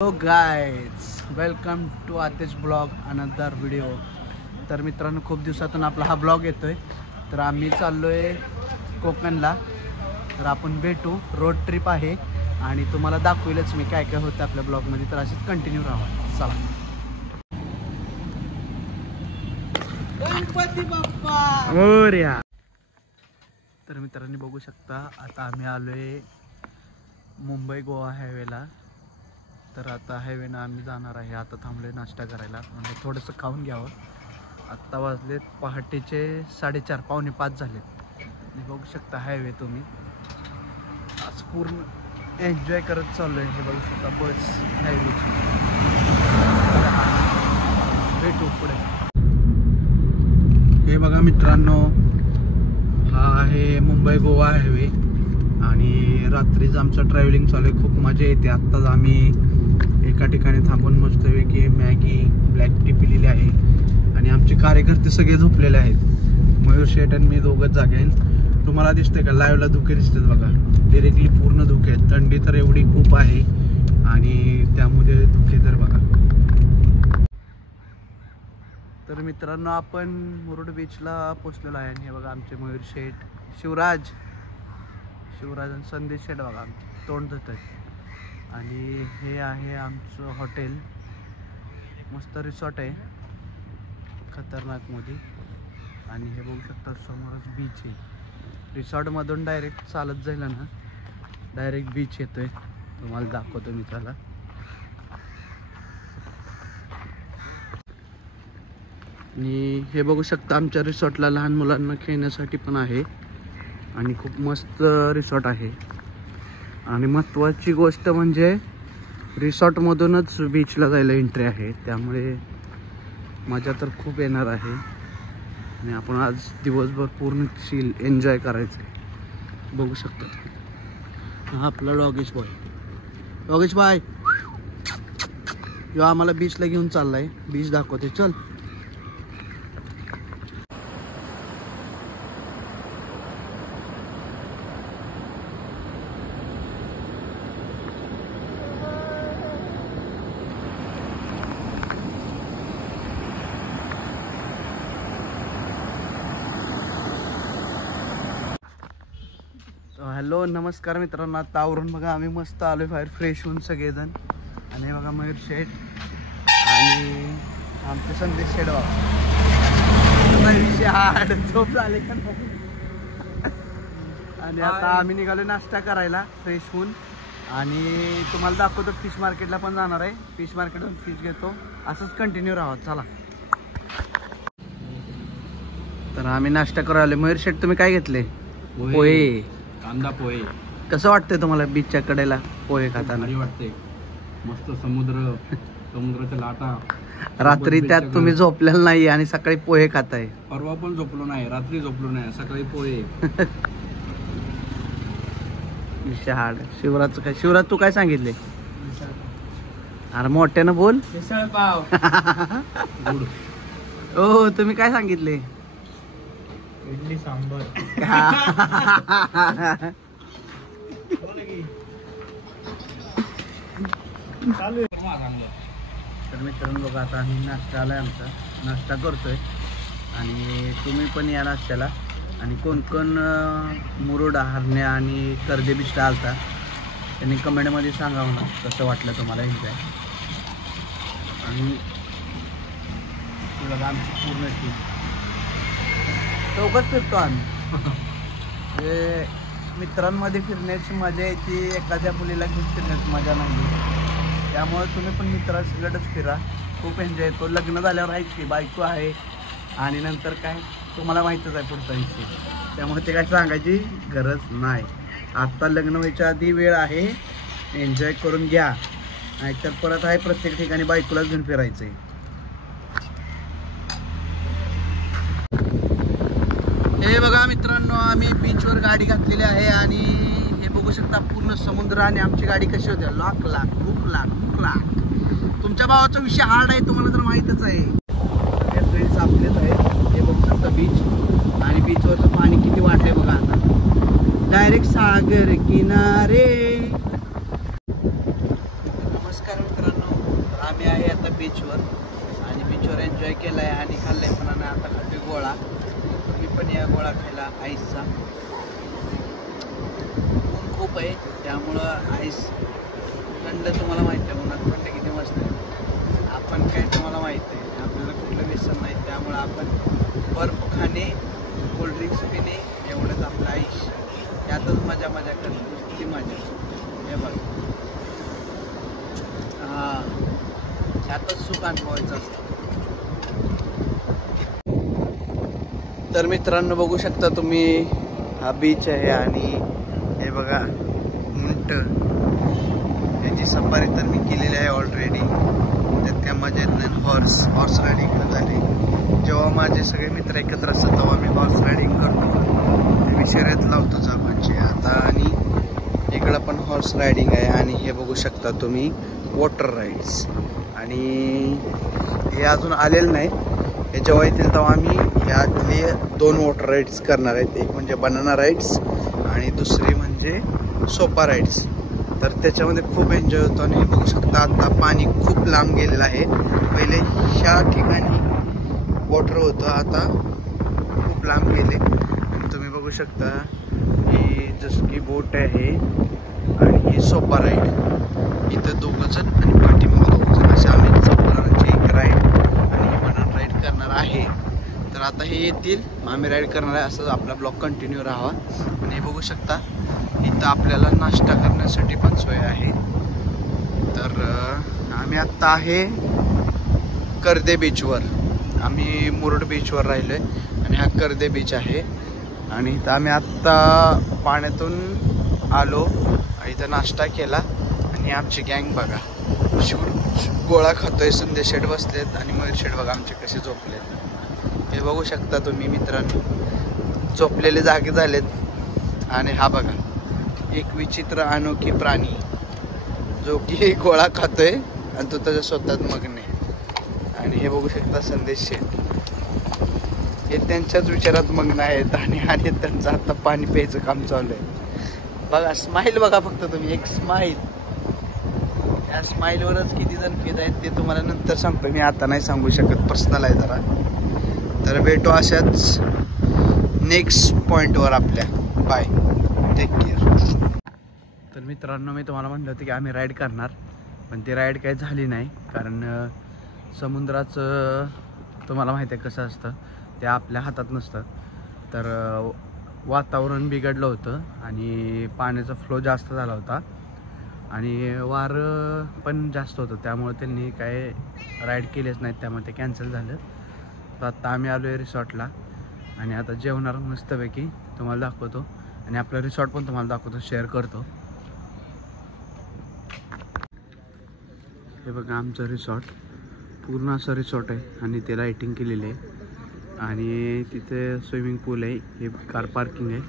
Hello guys, welcome to Atesh blog another video. तर मित्रांनो, खूप दिवसातून आपला हा ब्लॉग येतोय। तर आम्ही चाललोय कोकणला। तर आपण भेटू, रोड ट्रिप आहे आणि तुम्हाला दाखवेलच मी काय काय होतं आपल्या ब्लॉगमध्ये। तर असेच कंटिन्यू राहा, चला। गणपती बाप्पा मोरया। तर मित्रांनी बघू शकता, आता आम्ही आलोय मुंबई गोवा हायवेला। तर आता हायवेनं आम्ही जाणार आहे। आता थांबलोय नाश्ता करायला, म्हणजे थोडंसं खाऊन घ्यावं। आत्ता वाजलेत पहाटेचे 4:30, पावणे 5 झालेत। मी बघू शकता हायवे तुम्ही। आज पूर्ण एन्जॉय करत चाललोय। हे बघू शकता बस हायवेची। भेटू पुढे। हे बघा मित्रांनो, हा आहे मुंबई गोवा हायवे आणि रात्रीच आमचं ट्रॅव्हलिंग चालू आहे। खूप मजा येते। आत्ताच आम्ही एका ठिकाणी थांबून मस्तपैकी मॅगी ब्लॅक टी पिलेली आहे आणि आमचे कार्यकर्ते सगळे झोपलेले आहेत। मयूर शेठ आणि मी दोघंच जागे आहेत। तुम्हाला दिसतंय का, लाईव्हला धुके दिसतात बघा। डिरेक्टली पूर्ण धुके आहेत। थंडी तर एवढी खूप आहे आणि त्यामुळे धुके तर बघा। तर मित्रांनो, आपण मुरुड बीचला पोचलेलो आहे आणि हे बघा आमचे मयूर शेठ, शिवराज आणि संदेश शेठ बघा तोंड धुत आहेत। आणि हे आहे आमचं हॉटेल। मस्त रिसॉर्ट आहे खतरनाक मध्ये। आणि हे बघू शकता समोरच बीच आहे। रिसॉर्टमधून डायरेक्ट चालत जाईल ना, डायरेक्ट बीच येतोय। तुम्हाला दाखवतो मी त्याला। आणि हे बघू शकता, आमच्या रिसॉर्टला लहान मुलांना खेळण्यासाठी पण आहे आणि खूप मस्त रिसॉर्ट आहे। आणि महत्त्वाची गोष्ट म्हणजे रिसॉर्टमधूनच बीचला जायला एंट्री आहे, त्यामुळे मजा तर खूप येणार आहे। आणि आपण आज दिवसभर पूर्ण चिल एन्जॉय करायचं आहे। बघू शकता हा आपला डॉगेश बाय किंवा आम्हाला बीचला घेऊन चाललाय। बीच दाखवते, चल। हॅलो नमस्कार मित्रांनो, आता आवरून बघा आम्ही मस्त आलोय बाहेर फ्रेश होऊन सगळेजण। आणि बघा मयूर शेठ आणि आमचे संदेश शेठ बघा विषय हाड झोप झाले का नाही। आणि आता आम्ही निघालो नाश्ता करायला फ्रेश होऊन। आणि तुम्हाला दाखवतो फिश मार्केटला पण जाणार आहे। फिश मार्केटहून फिश घेतो, असंच कंटिन्यू राहा, चला। तर आम्ही नाश्ता करायला आलो। मयूर शेठ तुम्ही काय घेतले? पोहे, कांदा पोहे। कसं वाटतंय तुम्हाला बीचच्या कडेला पोहे खाताना? वाटते मस्त। समुद्राच्या लाटा। रात्री त्यात तुम्ही झोपलेला नाही आणि सकाळी पोहे खाताय। परवा पण झोपलो नाही, रात्री झोपलो नाही, सकाळी पोहे। विशाळ शिवराजचं काय? शिवराज तू काय सांगितले? अरे मोठ्यानं बोल। मिसळ पाव। हो, तुम्ही काय सांगितले? इडली सांबर। तर मित्रांनो बघा, आता आम्ही नाश्ता आलाय आमचा, नाश्ता करतोय आणि तुम्ही पण या नाश्त्याला। आणि कोण कोण मुरुड, हरण्या आणि कर्जे बीचला आलता त्यांनी कमेंटमध्ये सांगा मला कसं वाटलं तुम्हाला एन्जॉय। आणि बघा आमची पूर्ण टीम चौकात फिरतो आम्ही। हे मित्रांमध्ये फिरण्याची मजा येते, एखाद्या मुलीला घेऊन फिरण्याची मजा नाही। त्यामुळे तुम्ही पण मित्रांसकटच फिरा, खूप एन्जॉय येतो। लग्न झाल्यावर आहेच की, बायको आहे आणि नंतर काय तुम्हाला माहीतच आहे पुढचा विषय, त्यामुळे ते काय सांगायची गरज नाही। आत्ता लग्न व्हायच्या आधी वेळ आहे, एन्जॉय करून घ्या, नाहीतर परत आहे प्रत्येक ठिकाणी बायकोलाच घेऊन फिरायचं आहे। हे बघा मित्रांनो, आम्ही बीचवर गाडी घातलेली आहे आणि हे बघू शकता पूर्ण समुद्र। आणि आमची गाडी कशी होते, लाख खूप लाख। तुमच्या भावाचा विषय हार्ड आहे, तुम्हाला तर माहीतच आहे। फ्रेंड्स आपलेच आहेत। हे बघू शकता बीच, आणि बीचवरचं पाणी किती वाढलंय बघा आता, डायरेक्ट सागर किनारे। नमस्कार मित्रांनो, आम्ही आहे आता बीचवर आणि बीचवर एन्जॉय केला आहे आणि खाल्लाय पण आणि आता खाते गोळा. मी पण या गोळा खायला आईसचा. ऊन खूप आहे त्यामुळं आईस थंड तुम्हाला माहिती आहे उन्हात थंड किती मस्त आहे. आपण काय तुम्हाला माहिती आहे आपल्याला कुठलं व्यसन नाही त्यामुळं आपण बर्फ खाणे कोल्ड्रिंक्स पिणे एवढंच आपलं आयुष्य. यातच मजा करते नुसती मजा. हे बघ यातच सुख अनुभवायचं असतं. तर मित्रांनो बघू शकता तुम्ही हा बीच आहे आणि हे बघा उंट याची सफारी तर मी केलेली आहे ऑलरेडी. त्यात काय मजा येत नाही. हॉर्स रायडिंग पण झाली. जेव्हा माझे सगळे मित्र एकत्र असतात तेव्हा मी हॉर्स रायडिंग करतो. मी शर्यत लावतो चापांची आता. आणि इकडं पण हॉर्स रायडिंग आहे आणि हे बघू शकता तुम्ही वॉटर राईड्स. आणि हे अजून आलेलं नाही. हे जेव्हा येतील तेव्हा आम्ही ह्यातले 2 वॉटर राईड्स करणार आहेत. एक म्हणजे बनाना राईड्स आणि दुसरी म्हणजे सोपा राईड्स. तर त्याच्यामध्ये खूप एन्जॉय होतो. आणि बघू शकता आता पाणी खूप लांब गेलेलं आहे. पहिले ह्या ठिकाणी वॉटर होतं आता खूप लांब गेले. आणि तुम्ही बघू शकता ही जसं की बोट आहे आणि ही सोपा राईड. इथं 2 जण आणि पाठीमागं 2 जण असे आम्ही 4 जणांची एक राईड आणि ही बनाना राईड करणार आहे. तर आता हे येतील मग आम्ही राईड करणार आहे. असं आपला ब्लॉग कंटिन्यू राहावा. आणि हे बघू शकता इथं आपल्याला नाश्ता करण्यासाठी पण सोय आहे. तर आम्ही आत्ता आहे कर्दे बीचवर. आम्ही मुरुड बीचवर राहिलो आहे आणि हा कर्दे बीच आहे. आणि इथं आम्ही आत्ता पाण्यातून आलो. इथं नाश्ता केला आणि आमची गँग बघा गोळा खातोय. संदेश शेठ बसलेत आणि मयूर शेठ बघा आमचे कसे झोपलेत. हे बघू शकता तुम्ही मित्रांनो झोपलेले जागे झालेत. आणि हा बघा एक विचित्र अनोखी प्राणी जो की गोळा खातोय आणि तो त्याच्या स्वतःत मग्न आहे. आणि हे बघू शकता संदेश शेठ हे त्यांच्याच विचारात मग्न आहेत. आणि त्यांचं आता पाणी प्यायचं काम चालू आहे. बघा स्माईल बघा फक्त तुम्ही एक स्माईल. या स्माईलवरच किती जण फिरत आहेत ते तुम्हाला नंतर सांगतो मी. आता नाही सांगू शकत पर्सनल आहे जरा. तर भेटू अशाच नेक्स्ट पॉईंटवर आपल्या. Bye take care. तर मित्रांनो मी तुम्हाला म्हटलं होतं की आम्ही राईड करणार पण ती राईड काही झाली नाही. कारण समुद्राचं तुम्हाला माहिती आहे कसं असतं ते आपल्या हातात नसतं. तर वातावरण बिघडलं होतं आणि पाण्याचा फ्लो जास्त झाला होता आणि वारं पण जास्त होतं त्यामुळे त्यांनी काय राईड केलेच नाहीत. त्यामुळे ते कॅन्सल झालं. तर आत्ता आम्ही आलो आहे रिसॉर्टला आणि आता जेवणार मस्तपैकी तुम्हाला दाखवतो आणि आपलं रिसॉर्ट पण तुम्हाला दाखवतो शेअर करतो. हे बघा आमचं रिसॉर्ट पूर्ण असं रिसॉर्ट आहे आणि ते लाईटिंग केलेली आहे. आणि तिथे स्विमिंग पूल आहे. हे कार पार्किंग आहे.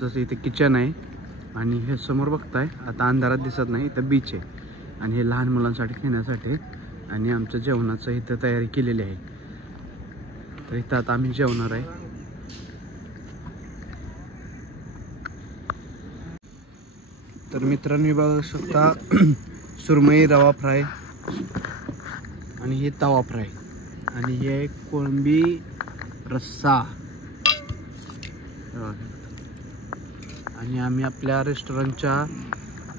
जसं इथे किचन आहे आणि हे समोर बघताय आता अंधारात दिसत नाही इथं बीच आहे. आणि हे लहान मुलांसाठी खेळण्यासाठी आणि आमच्या जेवणाचं इथं तयारी केलेली आहे. तर इथं आता आम्ही जेवणार आहे. तर मित्रांनो बघू शकता सुरमई रवा फ्राय आणि हे तवा फ्राय आणि हे कोळंबी रस्सा. आणि आम्ही आपल्या रेस्टॉरंटच्या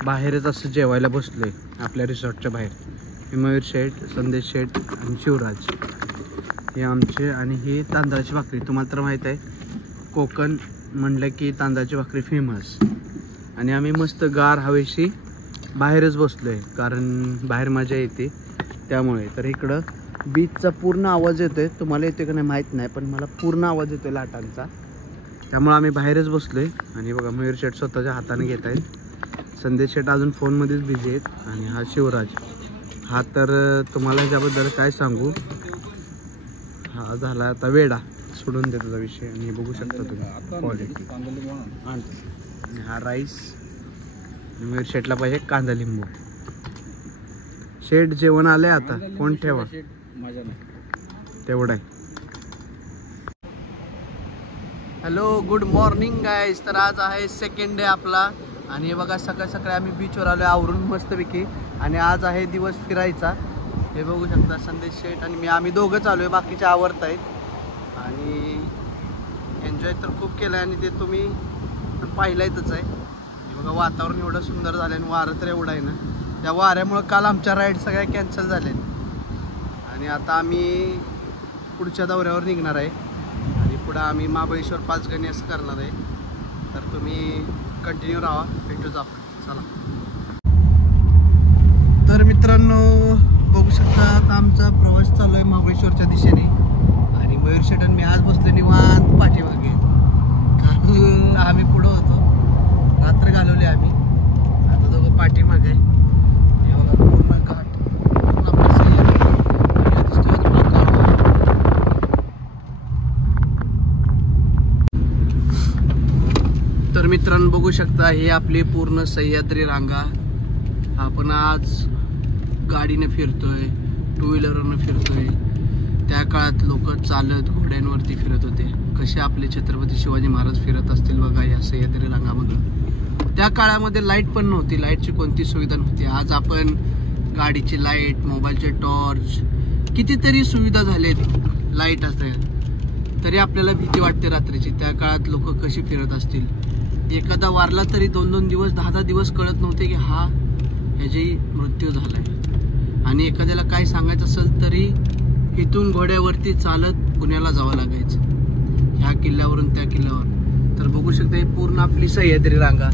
बाहेरच असं जेवायला बसलोय आपल्या रिसॉर्टच्या बाहेर. हे मयूर शेठ संदेश शेठ आणि शिवराज हे आमचे. आणि ही तांदळाची भाकरी. तुम्हाला तर माहीत आहे कोकण म्हणलं की तांदळाची भाकरी फेमस. आणि आम्ही मस्त गार हवेशी बाहेरच बसलोय कारण बाहेर मजा येते त्यामुळे. तर इकडं बीचचा पूर्ण आवाज येतोय. तुम्हाला येतोय का नाही माहीत नाही पण मला पूर्ण आवाज येतोय लाटांचा. त्यामुळे आम्ही बाहेरच बसलोय. आणि बघा मयूर शेठ स्वतःच्या हाताने घेत आहेत. संदेश शेठ अजून फोनमध्येच बिझी आहेत. आणि हा शिवराज हा तर तुम्हाला ह्याच्याबद्दल काय सांगू हा झाला आता वेडा सोडून देतो त्याचा विषय. आणि बघू शकता तुम्ही क्वालिटी. आणि हा राईस मयूर शेठला पाहिजे कांदा लिंबू. शेठ जेवण आलंय आता कोण ठेवा तेवढं आहे. Hello good morning guys. तर आज आहे सेकंड डे आपला. आणि हे बघा सकाळ सकाळी आम्ही बीचवर आलो आवरून मस्तपैकी. आणि आज आहे दिवस फिरायचा. हे बघू शकता संदेश शेठ आणि आम्ही दोघं चालू आहे, बाकीचे आवरत आहेत आणि एन्जॉय तर खूप केलं आहे आणि ते तुम्ही पाहिलायतच आहे. हे बघा वातावरण एवढं सुंदर झालं आणि वारं तर एवढं आहे ना, त्या वाऱ्यामुळं काल आमच्या राईड सगळ्या कॅन्सल झाल्या आणि आता आम्ही पुढच्या दौऱ्यावर निघणार आहे आणि पुढं आम्ही महाबळेश्वर 5 गणी असं करणार आहे. तर तुम्ही कंटिन्यू राहा, भेटूच आपण. चला. तर मित्रांनो बघू शकता आता आमचा प्रवास चालू आहे महाबळेश्वरच्या दिशेने आणि मयूर शेठ आणि मी आज बसलो निवांत पाठीमागे. काल आम्ही पुढं होतो, रात्र घालवली आम्ही, आता दोघं पाठीमागे आहे. हे बघा पूर्ण घाट तर मित्रांनो बघू शकता हे आपली पूर्ण सह्याद्री रांगा. आपण आज गाडीने फिरतोय, टू व्हीलरवरनं फिरतोय. त्या काळात लोक चालत घोड्यांवरती फिरत होते. कसे आपले छत्रपती शिवाजी महाराज फिरत असतील बघा या सह्याद्री रांगामधून. त्या काळामध्ये लाईट पण नव्हती, लाईटची कोणती सुविधा नव्हती. आज आपण गाडीची लाईट, मोबाईलचे टॉर्च, कितीतरी सुविधा झालेत. लाईट असेल तरी आपल्याला भीती वाटते रात्रीची. त्या काळात लोक कशी फिरत असतील. एखादा वारला तरी 2-2 दिवस 10-10 दिवस कळत नव्हते की हा ह्याची मृत्यू झालाय. आणि एखाद्याला काय सांगायचं असेल तरी इथून घोड्यावरती चालत पुण्याला जावं लागायचं, ह्या किल्ल्यावरून त्या किल्ल्यावर. तर बघू शकता ही पूर्ण आपली सह्याद्री रांगा.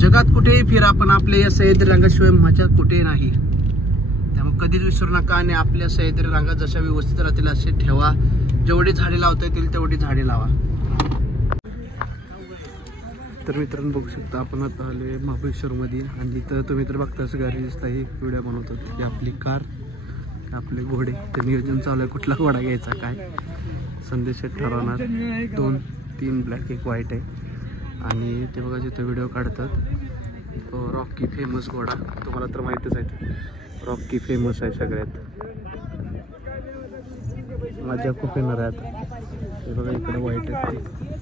जगात कुठेही फिरा पण आपल्या या सह्याद्री रांगाशिवाय मजा कुठेही नाही. त्यामुळे कधीच विसरू नका आणि आपल्या सह्याद्री रांगा जशा व्यवस्थित राहतील असे ठेवा. जेवढी झाडे लावता येतील तेवढी झाडे लावा. तर मित्रांनो बघू शकता आपण आता आले महाबळेश्वरमध्ये आणि इथं तुम्ही तर बघताच गाडी दिसता ही व्हिडिओ बनवतात. ही आपली कार, आपले घोडे. ते नियोजन चालू आहे कुठला घोडा घ्यायचा काय. संदेश ठरवणार 2-3 ब्लॅक 1 व्हाईट आहे. आणि ते बघा जिथे व्हिडिओ काढतात रॉकी फेमस घोडा, तुम्हाला तर माहितीच आहे. रॉकी फेमस आहे सगळ्यात, मजा खूप येणार आहे आता. हे बघा इकडे व्हाईट आहे.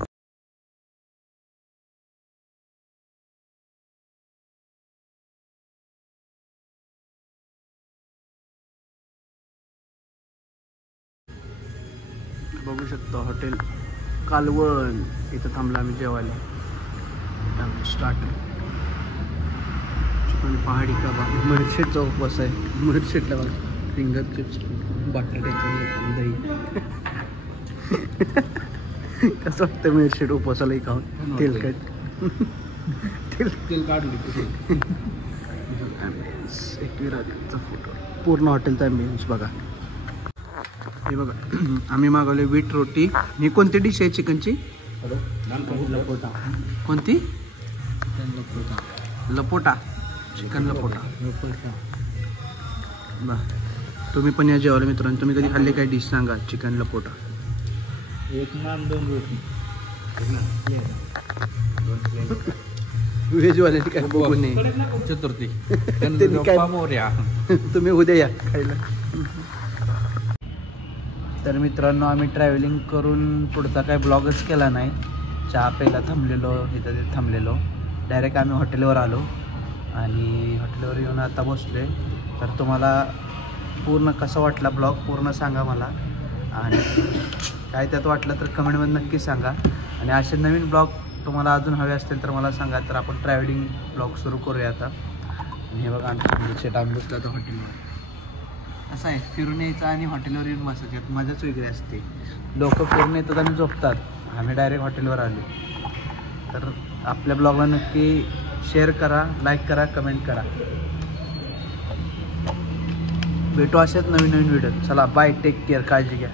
बघू शकतो हॉटेल कालवण, इथं थांबला आम्ही जेवायला. स्टार्टर चिकन पहाडी कबाब, मिरचीचा उपवास आहे. मिरचीतला फिंगर चिप्स, बटाट्याचं दही. कसं वाटतं मिरचीट उपवासालाही खाऊन. तेलकट तेल काढली. एकविराचा फोटो, पूर्ण हॉटेलचा ॲम्बियन्स बघा. हे बघा आम्ही मागवले वीट रोटी. ही कोणती डिश आहे चिकनची? लपोटा. कोणती? लपोटा. लपोटा, चिकन लपोटा. बा तुम्ही पण या जेवायला मित्रांनो. तुम्ही कधी खाल्ले काय डिश सांगा? चिकन लपोटा. 1 नान 2 रोटी. व्हेजवाल्याने काय बघू नये. चतुर्थी तुम्ही उद्या या खायला. तर मित्रांनो आम्ही ट्रॅव्हलिंग करून पुढचा काय ब्लॉगच केला नाही. चहा प्यायला थांबलेलो, इथं ते थांबलेलो. डायरेक्ट आम्ही हॉटेलवर आलो आणि हॉटेलवर येऊन आता बसलो आहे. तर तुम्हाला पूर्ण कसा वाटला ब्लॉग पूर्ण सांगा मला आणि काय त्यात वाटलं तर कमेंटमध्ये नक्की सांगा. आणि असे नवीन ब्लॉग तुम्हाला अजून हवे असतील तर मला सांगा. तर आपण ट्रॅव्हलिंग ब्लॉग सुरू करूया आता. आणि हे बघा आमच्या आम्ही बसलो आता हॉटेलवर. असं आहे फिरून यायचं आणि हॉटेलवर येऊन बसायचं, मजाच वेगळी असते. लोक फिरून येतात आणि झोपतात, आम्ही डायरेक्ट हॉटेलवर आलो. तर आपल्या ब्लॉगला नक्की शेअर करा, लाईक करा, कमेंट करा. भेटू असेच नवीन नवीन व्हिडिओ. चला बाय, टेक केअर, काळजी घ्या.